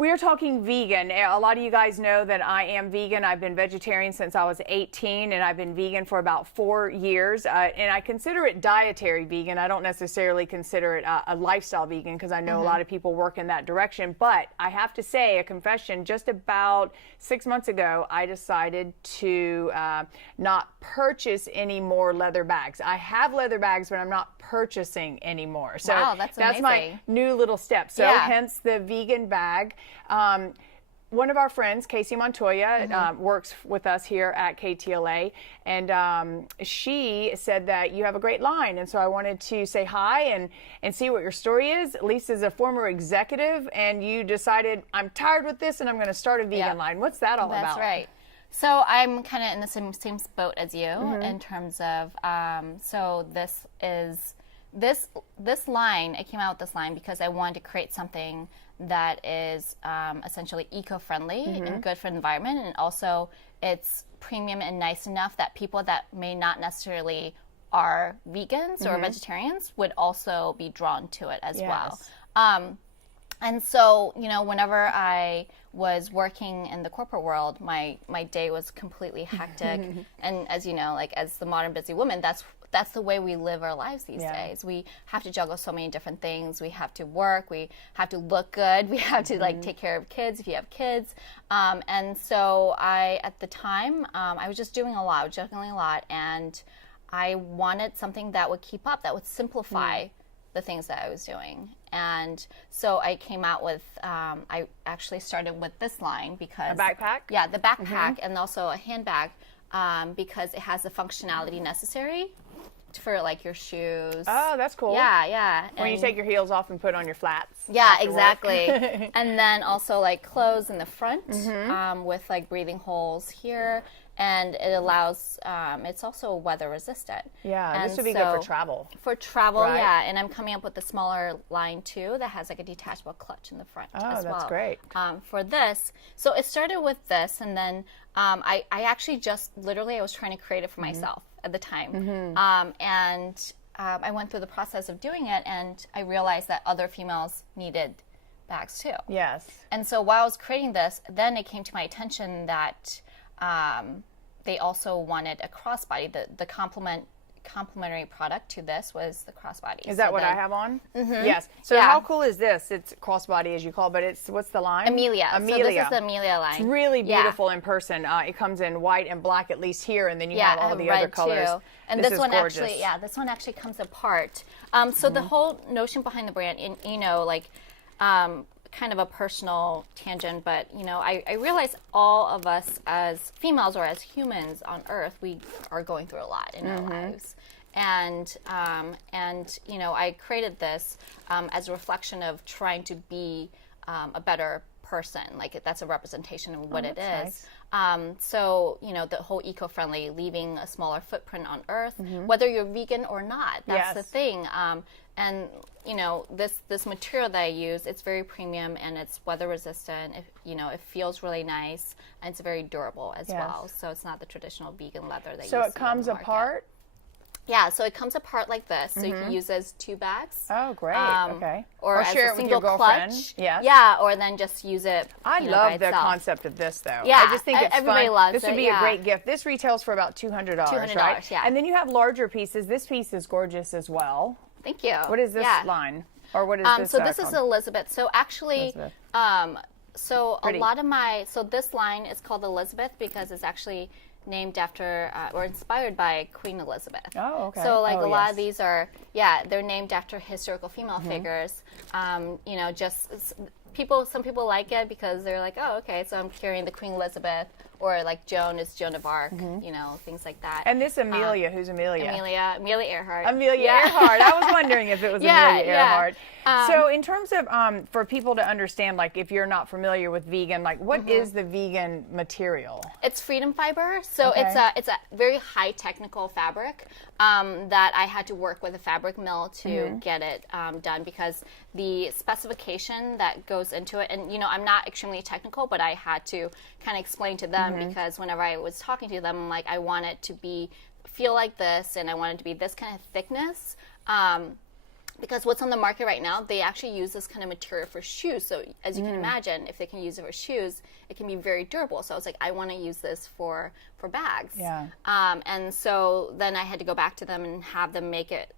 We are talking vegan. A lot of you guys know that I am vegan. I've been vegetarian since I was 18, and I've been vegan for about 4 years. And I consider it dietary vegan. I don't necessarily consider it a lifestyle vegan, because I know a lot of people work in that direction. But I have to say, a confession, just about 6 months ago, I decided to not purchase any more leather bags. I have leather bags, but I'm not purchasing anymore. So wow, that's my new little step. So hence the vegan bag. One of our friends, Casey Montoya, works with us here at KTLA, and she said that you have a great line, and so I wanted to say hi and see what your story is. Lisa's a former executive, and you decided, I'm tired with this, and I'm going to start a vegan line. What's that all about? That's right. So I'm kind of in the same boat as you in terms of, so this line, I came out with this line because I wanted to create something that is essentially eco-friendly and good for the environment, and also it's premium and nice enough that people that may not necessarily are vegans or vegetarians would also be drawn to it as well. And so, you know, whenever I was working in the corporate world, my day was completely hectic. And as you know, like as the modern busy woman, that's the way we live our lives these days. We have to juggle so many different things. We have to work. We have to look good. We have to like take care of kids if you have kids. And so at the time, I was just doing a lot, I was juggling a lot, and I wanted something that would keep up, that would simplify the things that I was doing. And so I came out with, I actually started with this line because... A backpack? Yeah, the backpack and also a handbag because it has the functionality necessary for like your shoes. Oh, that's cool. Yeah. When you take your heels off and put on your flats. Yeah, exactly. And then also like clothes in the front with like breathing holes here. And it allows, it's also weather resistant. Yeah, and this would be good for travel. For travel, right? yeah. And I'm coming up with a smaller line too that has like a detachable clutch in the front as well. Oh, that's great. For this. So it started with this, and then I actually just literally I was trying to create it for myself at the time. And I went through the process of doing it, and I realized that other females needed bags too. Yes. And so while I was creating this, then it came to my attention that they also wanted a crossbody. The complementary product to this was the crossbody. Is that what I have on? Yes. So how cool is this? It's crossbody, as you call it, but it's, what's the line? Amelia. So this is the Amelia line. It's really beautiful in person. It comes in white and black, at least here, and then you have all the other colors. Too. And this one gorgeous. This one actually comes apart. So the whole notion behind the brand, you know, like, kind of a personal tangent, but you know, I realize all of us as females or as humans on Earth, we are going through a lot in our lives, and you know, I created this as a reflection of trying to be a better person. Like that's a representation of what it is. Nice. So you know, the whole eco-friendly, leaving a smaller footprint on Earth, whether you're vegan or not. That's the thing. And you know, this material that I use, it's very premium and it's weather resistant. You know, it feels really nice and it's very durable as well. So it's not the traditional vegan leather that you see on the market. So it comes apart? Yeah, so it comes apart like this. So you can use it as 2 bags. Oh, great. Okay. Or as share a it with your single girlfriend. clutch. Yes. Yeah, or then just use it. I love the concept of this, though. Yeah, I just think it's everybody fun. loves this would be a great gift. This retails for about $200, right? Yeah. And then you have larger pieces. This piece is gorgeous as well. Thank you. What is this line? Or what is this? So this is Elizabeth. So actually, so a lot of this line is called Elizabeth because it's actually named after or inspired by Queen Elizabeth. Oh, okay. So like a lot of these are, they're named after historical female figures. You know, just some people like it because they're like, oh, okay, so I'm carrying the Queen Elizabeth, or like Joan is Joan of Arc, you know, things like that. And this Amelia, who's Amelia? Amelia Earhart. Amelia Earhart. I was wondering if it was Amelia Earhart. So in terms of, for people to understand, like if you're not familiar with vegan, like what is the vegan material? It's freedom fiber. So it's a very high technical fabric that I had to work with a fabric mill to get it done because the specification that goes into it, and you know, I'm not extremely technical, but I had to kind of explain to them because whenever I was talking to them, like I want it to feel like this, and I want it to be this kind of thickness. because what's on the market right now, they actually use this kind of material for shoes. So as you can imagine, if they can use it for shoes, it can be very durable. So I was like, I want to use this for bags. Yeah. And so then I had to go back to them and have them make it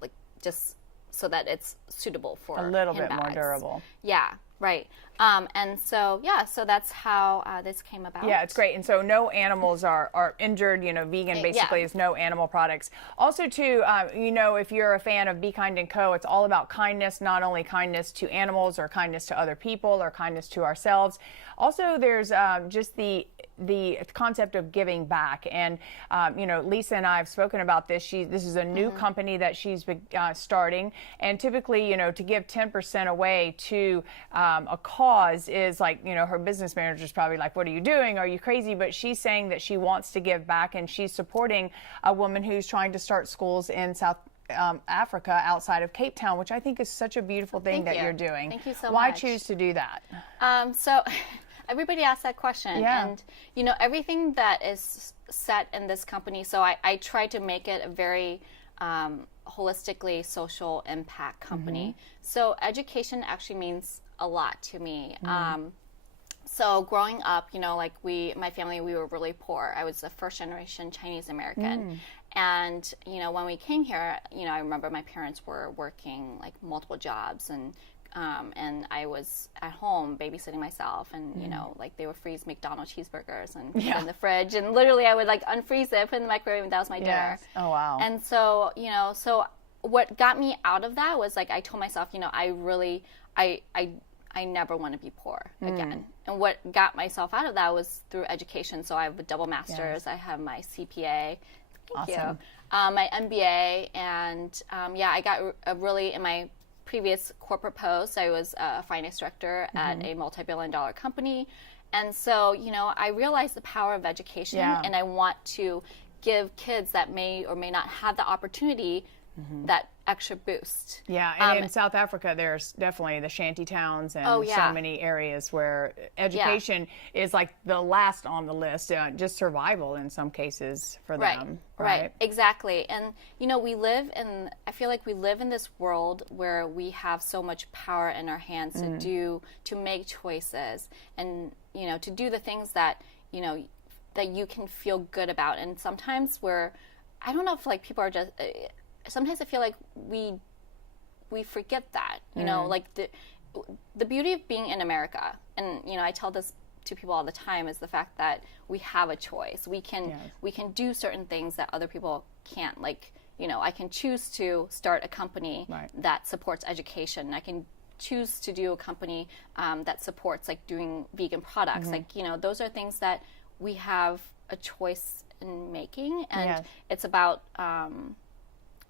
like just so that it's suitable for a little bit more handbags. durable. Yeah, right. And so, yeah, so that's how this came about. Yeah, it's great. And so no animals are injured. You know, vegan basically is no animal products. Also, too, you know, if you're a fan of Be Kind & Co., it's all about kindness, not only kindness to animals or kindness to other people or kindness to ourselves. Also, there's just the concept of giving back. And, you know, Lisa and I have spoken about this. This is a new company that she's starting. And typically, you know, to give 10% away to a cause is like, you know, her business manager's probably like, what are you doing? Are you crazy? But she's saying that she wants to give back, and she's supporting a woman who's trying to start schools in South Africa outside of Cape Town, which I think is such a beautiful thing that you're doing. Thank you so much. Why choose to do that? So everybody asks that question. Yeah. And, you know, everything that is set in this company, so I try to make it a very holistically social impact company. So education actually means a lot to me. So growing up, you know, like my family, we were really poor. I was a first generation Chinese American. And, you know, when we came here, you know, I remember my parents were working like multiple jobs, and I was at home babysitting myself, and, you know, like they would freeze McDonald's cheeseburgers and put it in the fridge, and literally I would like unfreeze it, put it in the microwave, and that was my dinner. Oh, wow. And so, you know, so what got me out of that was like, I told myself, you know, I never want to be poor again. And what got myself out of that was through education. So I have a double master's. I have my CPA. Thank you. My MBA. And I got really, in my previous corporate post, I was a finance director at a multi-billion-dollar company. And so, you know, I realized the power of education, and I want to give kids that may or may not have the opportunity that extra boost. Yeah, and in South Africa, there's definitely the shanty towns and so many areas where education is like the last on the list, just survival in some cases for them. Right, exactly. And, you know, I feel like we live in this world where we have so much power in our hands to make choices and, you know, to do the things that, you know, that you can feel good about. And sometimes I don't know if like people are just, sometimes I feel like we forget that, you know, like the beauty of being in America, and, you know, I tell this to people all the time, is the fact that we have a choice. We can do certain things that other people can't. Like, you know, I can choose to start a company that supports education. I can choose to do a company that supports like doing vegan products. Like, you know, those are things that we have a choice in making, and it's about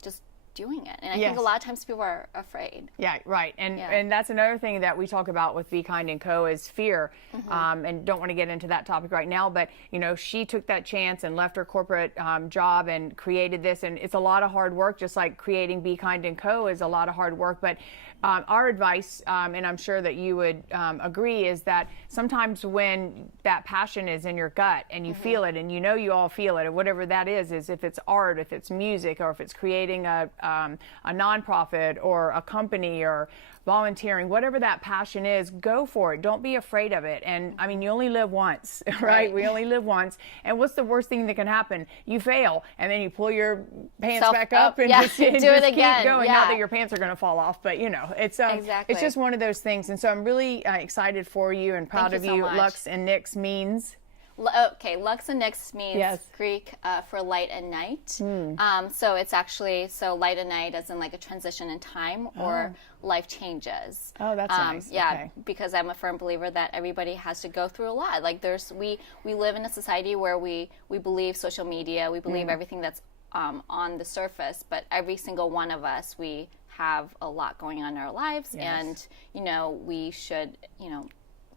just doing it. And I think a lot of times people are afraid. Yeah, right. And that's another thing that we talk about with Be Kind & Co. is fear. And don't want to get into that topic right now, but, you know, she took that chance and left her corporate job and created this. And it's a lot of hard work, just like creating Be Kind & Co. is a lot of hard work. But our advice, and I'm sure that you would agree, is that sometimes when that passion is in your gut and you feel it, and you know you all feel it, or whatever that is if it's art, if it's music, or if it's creating a nonprofit or a company or volunteering, whatever that passion is, go for it. Don't be afraid of it. And I mean, you only live once, right? We only live once. And what's the worst thing that can happen? You fail, and then you pull your pants back up and just, and do it just again. keep going. Not that your pants are going to fall off, but you know, it's it's just one of those things. And so I'm really excited for you and proud of you. Lux and Nyx means. Okay, Lux and Nyx means Greek for light and night. So it's actually, so light and night as in like a transition in time or life changes. Oh, that's nice. Yeah, okay. Because I'm a firm believer that everybody has to go through a lot. Like we live in a society where we believe social media, we believe everything that's on the surface, but every single one of us, we have a lot going on in our lives, and, you know, we should, you know,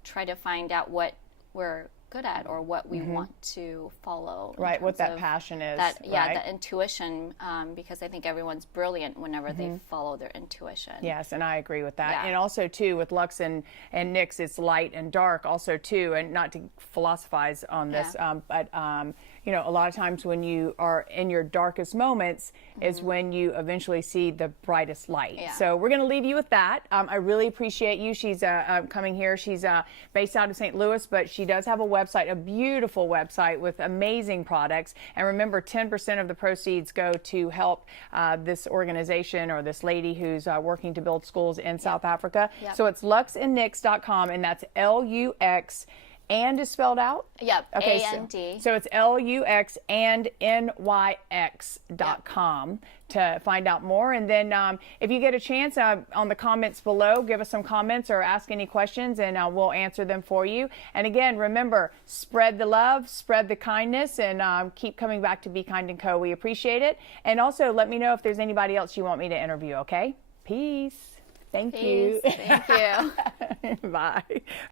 try to find out what we're good at or what we want to follow. Right, what that passion is. That intuition, because I think everyone's brilliant whenever they follow their intuition. Yes, and I agree with that. And also, too, with Lux and Nyx, it's light and dark also, too, and not to philosophize on this, but, you know, a lot of times when you are in your darkest moments is when you eventually see the brightest light. Yeah. So we're going to leave you with that. I really appreciate you. She's coming here. She's based out of St. Louis, but she does have a website, a beautiful website with amazing products. And remember, 10% of the proceeds go to help this organization or this lady who's working to build schools in South Africa. Yep. So it's luxandnyx.com, and that's Lux, and is spelled out? Yep, Okay, A-N-D. So it's Lux and Nyx.com to find out more. And then if you get a chance, on the comments below, give us some comments or ask any questions, and we'll answer them for you. And again, remember, spread the love, spread the kindness, and keep coming back to Be Kind & Co. We appreciate it. And also let me know if there's anybody else you want me to interview, okay? Peace. Thank you. Thank you. Bye.